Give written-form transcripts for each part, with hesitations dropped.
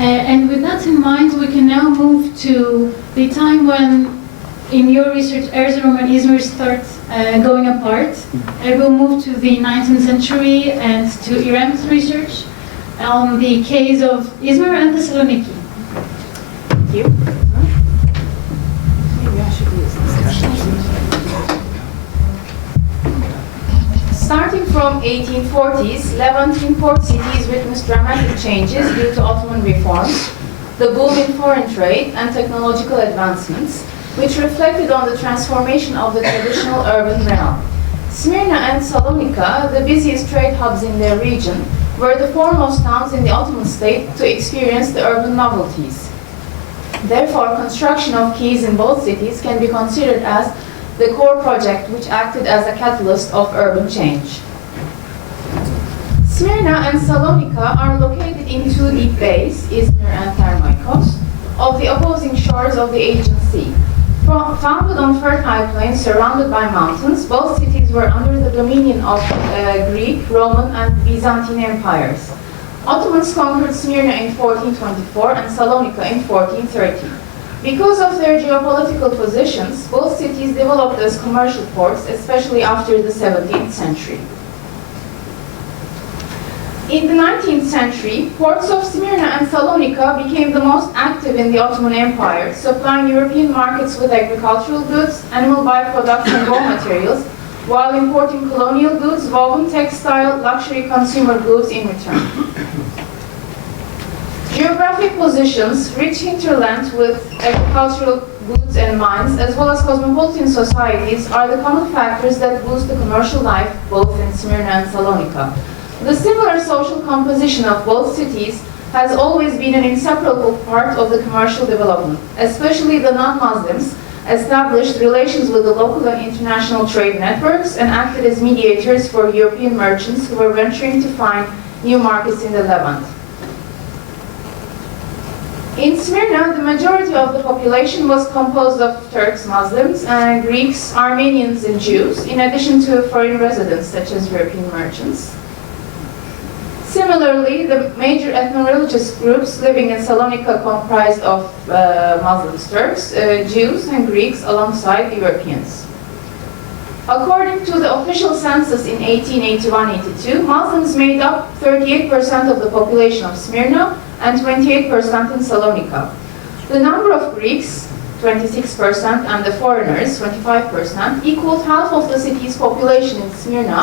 And with that in mind, we can now move to the time when, in your research, Erzurum and Izmir start going apart. We'll move to the 19th century and to Irem's research on the case of Izmir and Thessaloniki. Thank you. Maybe I should use this. Starting from 1840s, Levantine port cities witnessed dramatic changes due to Ottoman reforms, the boom in foreign trade, and technological advancements, which reflected on the transformation of the traditional urban realm. Smyrna and Salonica, the busiest trade hubs in their region, were the foremost towns in the Ottoman state to experience the urban novelties. Therefore, construction of quays in both cities can be considered as the core project which acted as a catalyst of urban change. Smyrna and Salonica are located in two deep bays, Izmir and Thermoikos, of the opposing shores of the Aegean Sea. Founded on fertile plains surrounded by mountains, both cities were under the dominion of Greek, Roman, and Byzantine empires. Ottomans conquered Smyrna in 1424 and Salonica in 1430. Because of their geopolitical positions, both cities developed as commercial ports, especially after the 17th century. In the 19th century, ports of Smyrna and Salonica became the most active in the Ottoman Empire, supplying European markets with agricultural goods, animal byproducts, and raw materials, while importing colonial goods, woven textile, luxury consumer goods in return. Geographic positions, rich hinterland with agricultural goods and mines, as well as cosmopolitan societies, are the common factors that boost the commercial life both in Smyrna and Salonica. The similar social composition of both cities has always been an inseparable part of the commercial development. Especially the non-Muslims established relations with the local and international trade networks and acted as mediators for European merchants who were venturing to find new markets in the Levant. In Smyrna, the majority of the population was composed of Turks, Muslims, and Greeks, Armenians, and Jews, in addition to foreign residents such as European merchants. Similarly, the major ethno-religious groups living in Salonica comprised of Muslims, Turks, Jews, and Greeks alongside the Europeans. According to the official census in 1881-82, Muslims made up 38% of the population of Smyrna and 28% in Salonica. The number of Greeks, 26%, and the foreigners, 25%, equaled half of the city's population in Smyrna,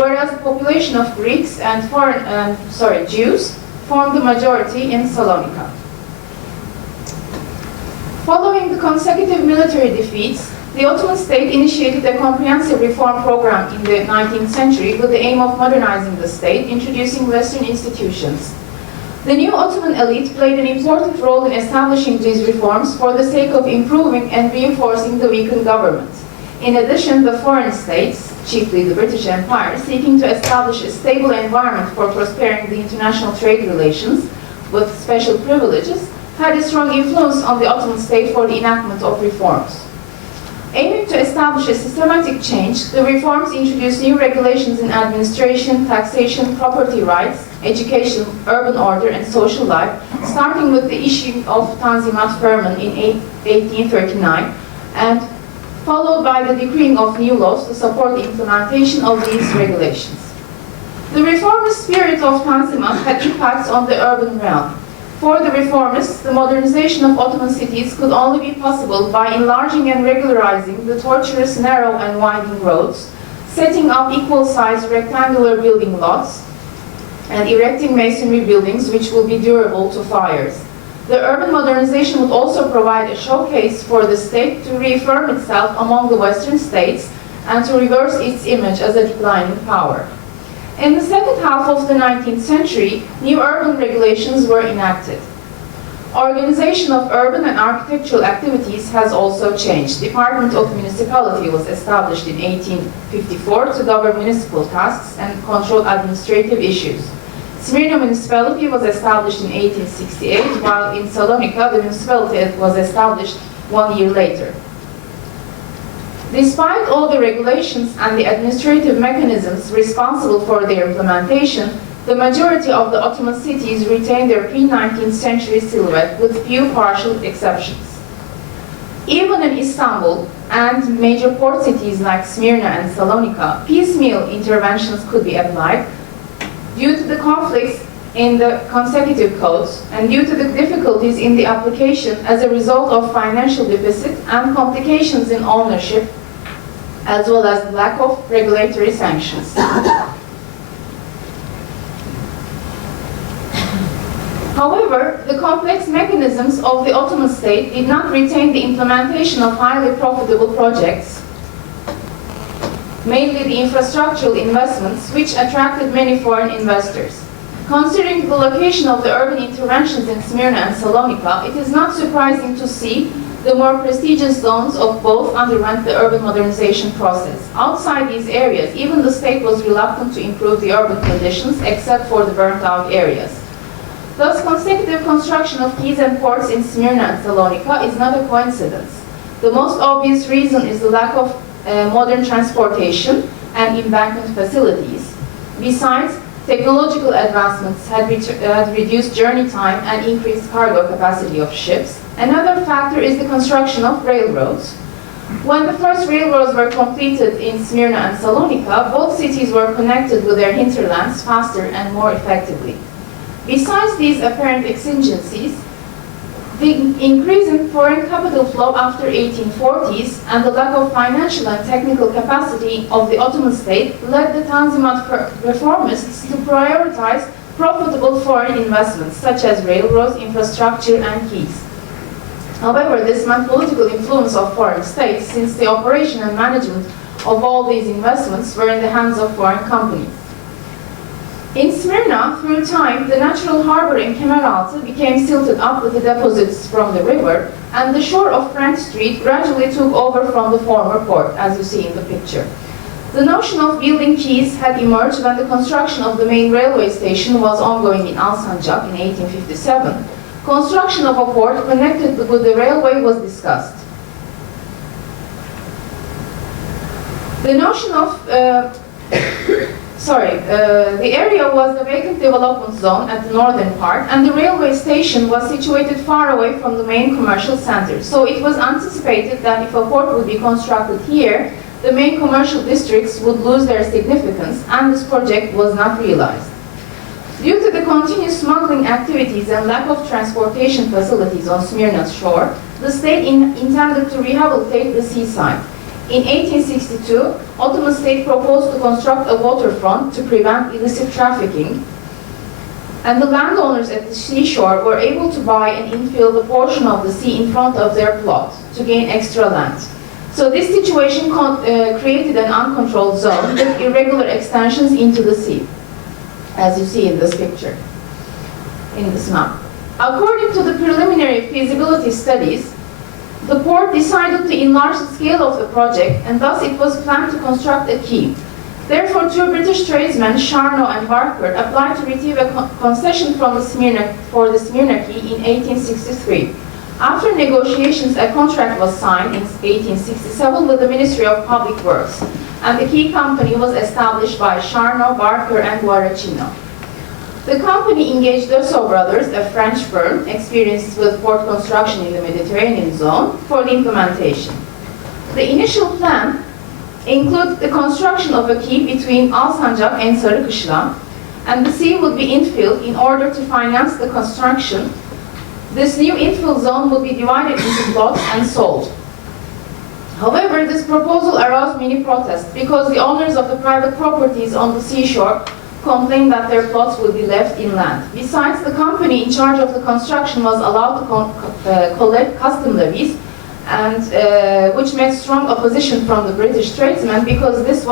whereas the population of Greeks and Jews formed the majority in Salonica. Following the consecutive military defeats, the Ottoman state initiated a comprehensive reform program in the 19th century with the aim of modernizing the state, introducing Western institutions. The new Ottoman elite played an important role in establishing these reforms for the sake of improving and reinforcing the weakened government. In addition, the foreign states, chiefly the British Empire, seeking to establish a stable environment for prospering the international trade relations with special privileges, had a strong influence on the Ottoman state for the enactment of reforms. Aiming to establish a systematic change, the reforms introduced new regulations in administration, taxation, property rights, education, urban order, and social life, starting with the issuing of Tanzimat Ferman in 1839, and followed by the decreeing of new laws to support the implementation of these regulations. The reformist spirit of Tanzimat had impacts on the urban realm. For the reformists, the modernization of Ottoman cities could only be possible by enlarging and regularizing the tortuous, narrow, and winding roads, setting up equal-sized rectangular building lots, and erecting masonry buildings which will be durable to fires. The urban modernization would also provide a showcase for the state to reaffirm itself among the Western states and to reverse its image as a declining power. In the second half of the 19th century, new urban regulations were enacted. Organization of urban and architectural activities has also changed. Department of Municipality was established in 1854 to govern municipal tasks and control administrative issues. Smyrna municipality was established in 1868, while in Salonica the municipality was established 1 year later. Despite all the regulations and the administrative mechanisms responsible for their implementation, The majority of the Ottoman cities retained their pre-19th century silhouette, with few partial exceptions. Even in Istanbul and major port cities like Smyrna and Salonica, piecemeal interventions could be applied due to the conflicts in the consecutive codes and due to the difficulties in the application as a result of financial deficit and complications in ownership, as well as the lack of regulatory sanctions. However, the complex mechanisms of the Ottoman state did not retain the implementation of highly profitable projects, mainly the infrastructural investments, which attracted many foreign investors. Considering the location of the urban interventions in Smyrna and Salonica, it is not surprising to see the more prestigious zones of both underwent the urban modernization process. Outside these areas, even the state was reluctant to improve the urban conditions except for the burnt-out areas. Thus, consecutive construction of quays and ports in Smyrna and Salonica is not a coincidence. The most obvious reason is the lack of modern transportation and embankment facilities. Besides, technological advancements had reduced journey time and increased cargo capacity of ships. Another factor is the construction of railroads. When the first railroads were completed in Smyrna and Salonica, both cities were connected with their hinterlands faster and more effectively. Besides these apparent exigencies, the increase in foreign capital flow after 1840s and the lack of financial and technical capacity of the Ottoman state led the Tanzimat reformists to prioritize profitable foreign investments such as railroads, infrastructure, and quays. However, this meant political influence of foreign states, since the operation and management of all these investments were in the hands of foreign companies. In Smyrna, through time, the natural harbor in Kemeraltı became silted up with the deposits from the river, and the shore of French Street gradually took over from the former port, as you see in the picture. The notion of building quays had emerged when the construction of the main railway station was ongoing in Alsancak in 1857. Construction of a port connected with the railway was discussed. The notion of the area was the vacant development zone at the northern part, and the railway station was situated far away from the main commercial center. So it was anticipated that if a port would be constructed here, the main commercial districts would lose their significance, and this project was not realized. Due to the continuous smuggling activities and lack of transportation facilities on Smyrna's shore, the state intended to rehabilitate the seaside. In 1862, Ottoman state proposed to construct a waterfront to prevent illicit trafficking, and the landowners at the seashore were able to buy and infill the portion of the sea in front of their plot to gain extra land. So this situation created an uncontrolled zone with irregular extensions into the sea, as you see in this picture, in this map. According to the preliminary feasibility studies, the port decided to enlarge the scale of the project, and thus it was planned to construct a quay. Therefore, two British tradesmen, Charnow and Barker, applied to receive a concession from the Smyrna quay in 1863. After negotiations, a contract was signed in 1867 with the Ministry of Public Works, and the quay company was established by Charnow, Barker, and Guaracino. The company engaged Dassault Brothers, a French firm experienced with port construction in the Mediterranean zone, for the implementation. The initial plan included the construction of a quay between Alsancak and Sarıkışla, and the sea would be infilled in order to finance the construction. This new infill zone would be divided into plots and sold. However, this proposal aroused many protests because the owners of the private properties on the seashore complained that their plots would be left inland. Besides, the company in charge of the construction was allowed to collect custom levies, and which met strong opposition from the British tradesmen because this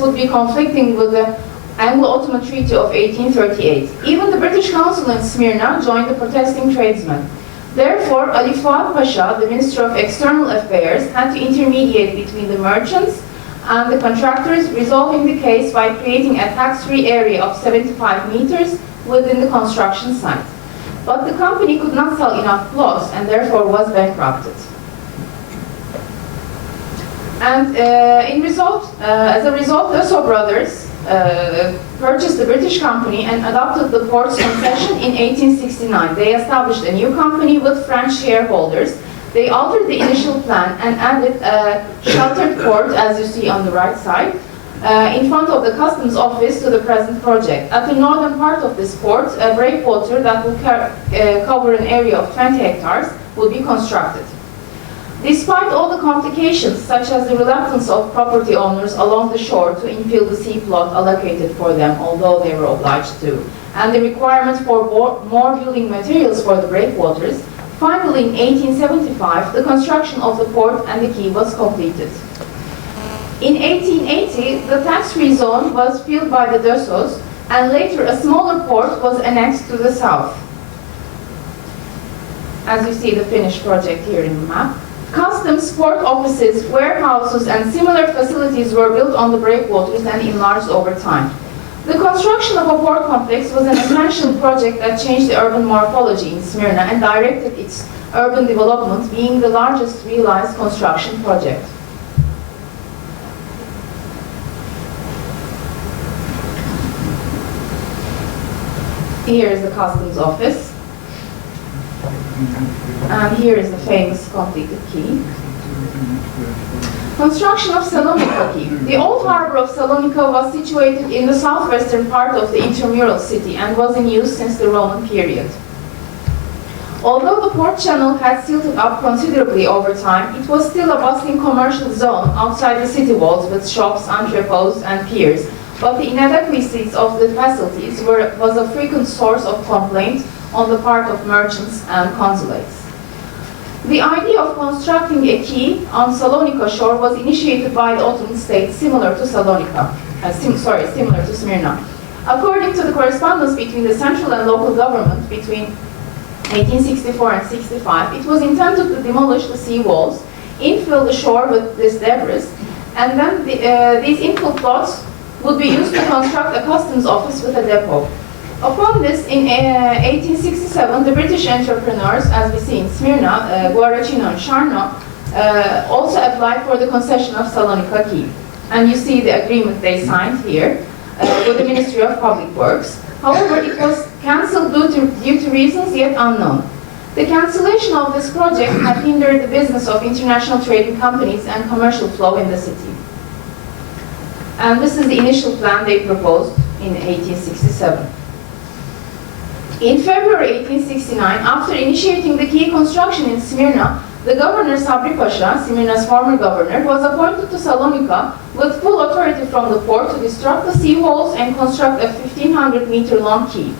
would be conflicting with the Anglo-Ottoman Treaty of 1838. Even the British consul in Smyrna joined the protesting tradesmen. Therefore, Ali Fuad Pasha, the Minister of External Affairs, had to intermediate between the merchants and the contractors, resolving the case by creating a tax-free area of 75 meters within the construction site. But the company could not sell enough plots and therefore was bankrupted. And as a result, Dassault Brothers purchased the British company and adopted the port's concession in 1869. They established a new company with French shareholders. They altered the initial plan and added a sheltered port, as you see on the right side, in front of the customs office to the present project. At the northern part of this port, a breakwater that will cover an area of 20 hectares will be constructed. Despite all the complications, such as the reluctance of property owners along the shore to infill the sea plot allocated for them, although they were obliged to, and the requirement for more building materials for the breakwaters, finally in 1875, the construction of the port and the quay was completed. In 1880, the tax-free zone was filled by the Dösos, and later a smaller port was annexed to the south. As you see the finished project here in the map. Customs, port offices, warehouses, and similar facilities were built on the breakwaters and enlarged over time. The construction of a port complex was an essential project that changed the urban morphology in Smyrna and directed its urban development, being the largest realized construction project. Here is the customs office. And here is the famous completed quay. Construction of Salonica quay. The old harbor of Salonica was situated in the southwestern part of the intramural city and was in use since the Roman period. Although the port channel had silted up considerably over time, it was still a bustling commercial zone outside the city walls with shops, entrepôts, and piers, but the inadequacies of the facilities was a frequent source of complaint on the part of merchants and consulates. The idea of constructing a quay on Salonica shore was initiated by the Ottoman state, similar to Smyrna. According to the correspondence between the central and local government between 1864 and 65, it was intended to demolish the sea walls, infill the shore with this debris, and then these infill plots would be used to construct a customs office with a depot. Upon this, in 1867, the British entrepreneurs, as we see in Smyrna, Guaracino and Charno, also applied for the concession of Salonica quay. And you see the agreement they signed here with the Ministry of Public Works. However, it was cancelled due to reasons yet unknown. The cancellation of this project had hindered the business of international trading companies and commercial flow in the city. And this is the initial plan they proposed in 1867. In February 1869, after initiating the quay construction in Smyrna, the governor Sabri Pasha, Smyrna's former governor, was appointed to Salonica with full authority from the port to destruct the sea walls and construct a 1,500-meter-long quay.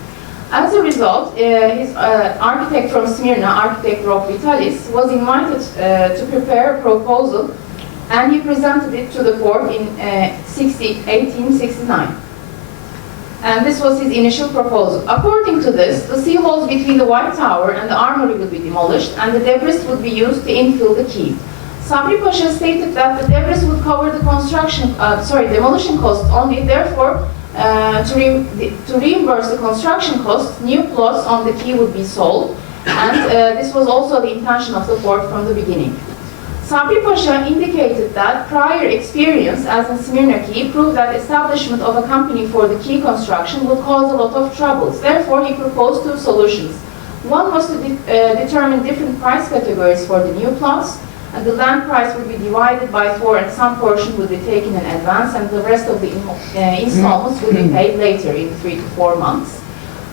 As a result, his architect from Smyrna, architect Rob Vitalis, was invited to prepare a proposal, and he presented it to the port in 1869. And this was his initial proposal. According to this, the sea walls between the White Tower and the armory would be demolished, and the debris would be used to infill the quay. Sabri Pasha stated that the debris would cover the demolition costs only. Therefore, to reimburse the construction costs, new plots on the quay would be sold, and this was also the intention of the port from the beginning. Sabri Pasha indicated that prior experience, as in Smyrna quay, proved that establishment of a company for the quay construction would cause a lot of troubles. Therefore, he proposed two solutions. One was to determine different price categories for the new plots, and the land price would be divided by 4, and some portion would be taken in advance, and the rest of the installments would be paid later in 3 to 4 months.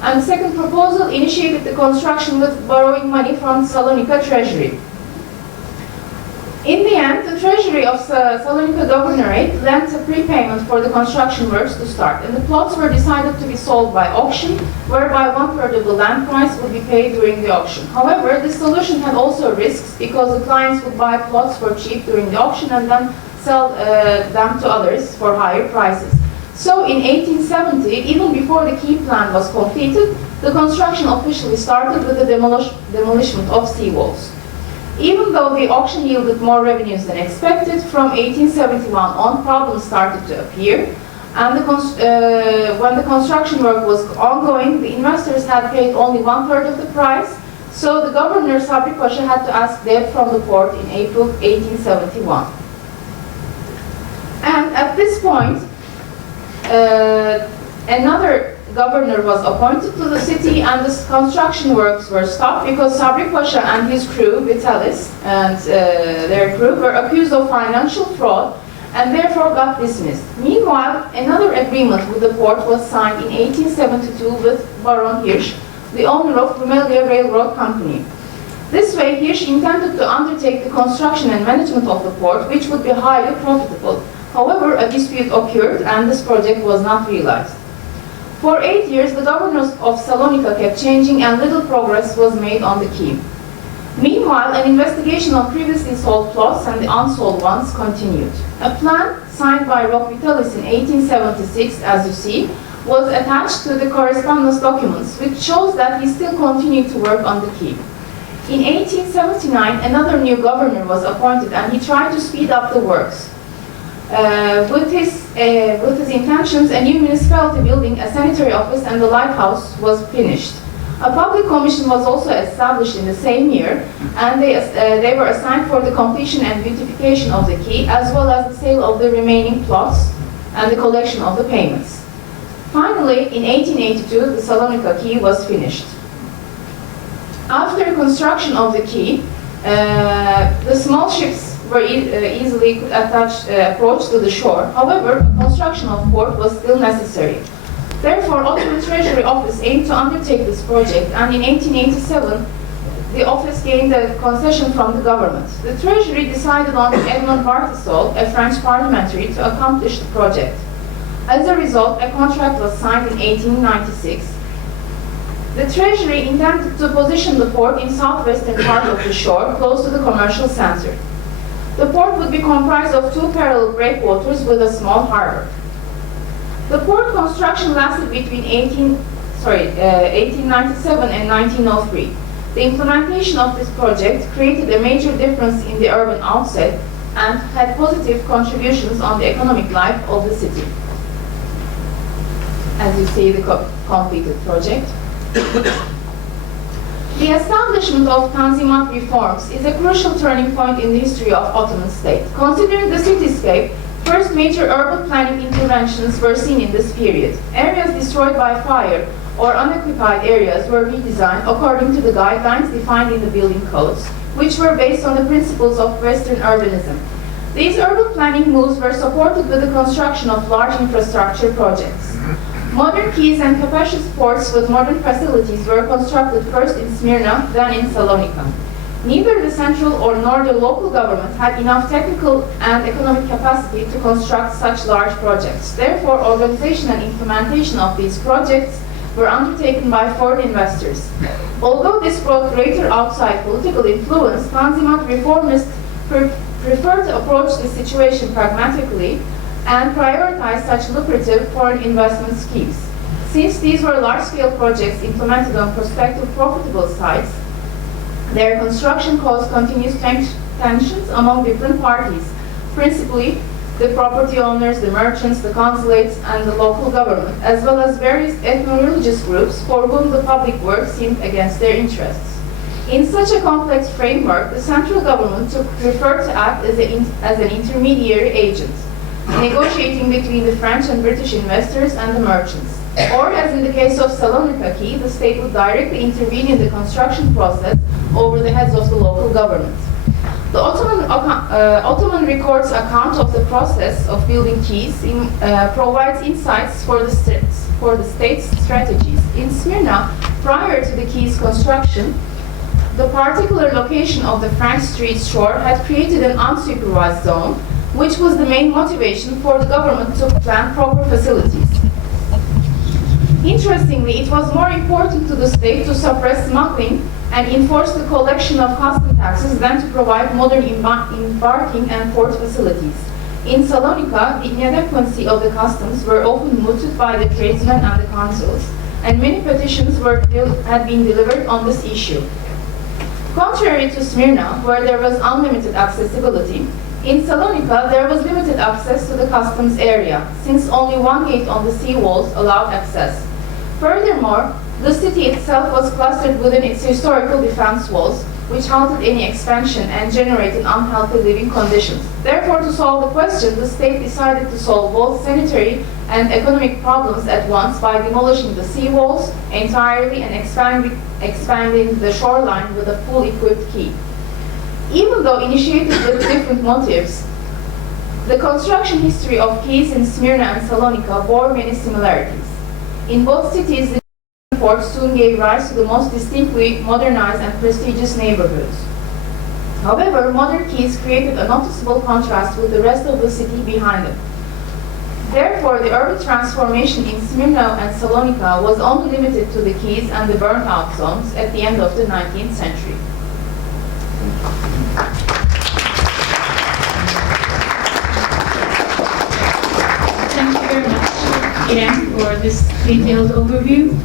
And the second proposal initiated the construction with borrowing money from Salonica Treasury. In the end, the Treasury of Salonica Governorate lent a prepayment for the construction works to start, and the plots were decided to be sold by auction, whereby 1/3 of the land price would be paid during the auction. However, this solution had also risks because the clients would buy plots for cheap during the auction and then sell them to others for higher prices. So in 1870, even before the quay plan was completed, the construction officially started with the demolition of seawalls. Even though the auction yielded more revenues than expected, from 1871 on, problems started to appear. And when the construction work was ongoing, the investors had paid only 1/3 of the price, so the governor, Sabri Pasha, had to ask debt from the port in April 1871. And at this point, Another governor was appointed to the city, and the construction works were stopped because Sabri Pasha and his crew, Vitalis and their crew, were accused of financial fraud and therefore got dismissed. Meanwhile, another agreement with the port was signed in 1872 with Baron Hirsch, the owner of Rumelia Railroad Company. This way, Hirsch intended to undertake the construction and management of the port, which would be highly profitable. However, a dispute occurred and this project was not realized. For 8 years, the governors of Salonica kept changing and little progress was made on the quay. Meanwhile, an investigation on previously sold plots and the unsold ones continued. A plan signed by Roque Vitalis in 1876, as you see, was attached to the correspondence documents, which shows that he still continued to work on the quay. In 1879, another new governor was appointed and he tried to speed up the works. With his intentions, a new municipality building, a sanitary office, and the lighthouse was finished. A public commission was also established in the same year, and they were assigned for the completion and beautification of the quay, as well as the sale of the remaining plots and the collection of the payments. Finally, in 1882, the Salonica quay was finished. After construction of the quay, the small ships were easily could approach to the shore. However, construction of port was still necessary. Therefore, Ottoman Treasury Office aimed to undertake this project, and in 1887, the office gained a concession from the government. The Treasury decided on Edmond Bartisol, a French parliamentary, to accomplish the project. As a result, a contract was signed in 1896. The Treasury intended to position the port in southwestern part of the shore, close to the commercial center. The port would be comprised of 2 parallel breakwaters with a small harbor. The port construction lasted between 1897 and 1903. The implementation of this project created a major difference in the urban outset and had positive contributions on the economic life of the city. As you see, the completed project. The establishment of Tanzimat reforms is a crucial turning point in the history of Ottoman state. Considering the cityscape, first major urban planning interventions were seen in this period. Areas destroyed by fire or unoccupied areas were redesigned according to the guidelines defined in the building codes, which were based on the principles of Western urbanism. These urban planning moves were supported with the construction of large infrastructure projects. Modern quays and capacious ports with modern facilities were constructed first in Smyrna, then in Salonica. Neither the central nor the local government had enough technical and economic capacity to construct such large projects. Therefore, organization and implementation of these projects were undertaken by foreign investors. Although this brought greater outside political influence, Tanzimat reformists preferred to approach the situation pragmatically and prioritize such lucrative foreign investment schemes. Since these were large-scale projects implemented on prospective profitable sites, their construction caused continuous tensions among different parties, principally the property owners, the merchants, the consulates, and the local government, as well as various ethno-religious groups for whom the public work seemed against their interests. In such a complex framework, the central government preferred to act as an intermediary agent, negotiating between the French and British investors and the merchants. Or, as in the case of Salonica quay, the state would directly intervene in the construction process over the heads of the local government. The Ottoman records account of the process of building quays provides insights for the state's strategies. In Smyrna, prior to the quay's construction, the particular location of the French street shore had created an unsupervised zone, which was the main motivation for the government to plan proper facilities. Interestingly, it was more important to the state to suppress smuggling and enforce the collection of custom taxes than to provide modern embarking and port facilities. In Salonica, the inadequacy of the customs were often mooted by the tradesmen and the consuls, and many petitions had been delivered on this issue. Contrary to Smyrna, where there was unlimited accessibility, in Salonica there was limited access to the customs area, since only one gate on the sea walls allowed access. Furthermore, the city itself was clustered within its historical defense walls, which halted any expansion and generated unhealthy living conditions. Therefore, to solve the question, the state decided to solve both sanitary and economic problems at once by demolishing the seawalls entirely and expanding the shoreline with a full equipped quay. Even though initiated with different motives, the construction history of quays in Smyrna and Salonica bore many similarities. In both cities, the ports soon gave rise to the most distinctly modernized and prestigious neighborhoods. However, modern quays created a noticeable contrast with the rest of the city behind them. Therefore, the urban transformation in Smyrna and Salonica was only limited to the quays and the burnt-out zones at the end of the 19th century. Thank you very much, Irem, for this detailed overview.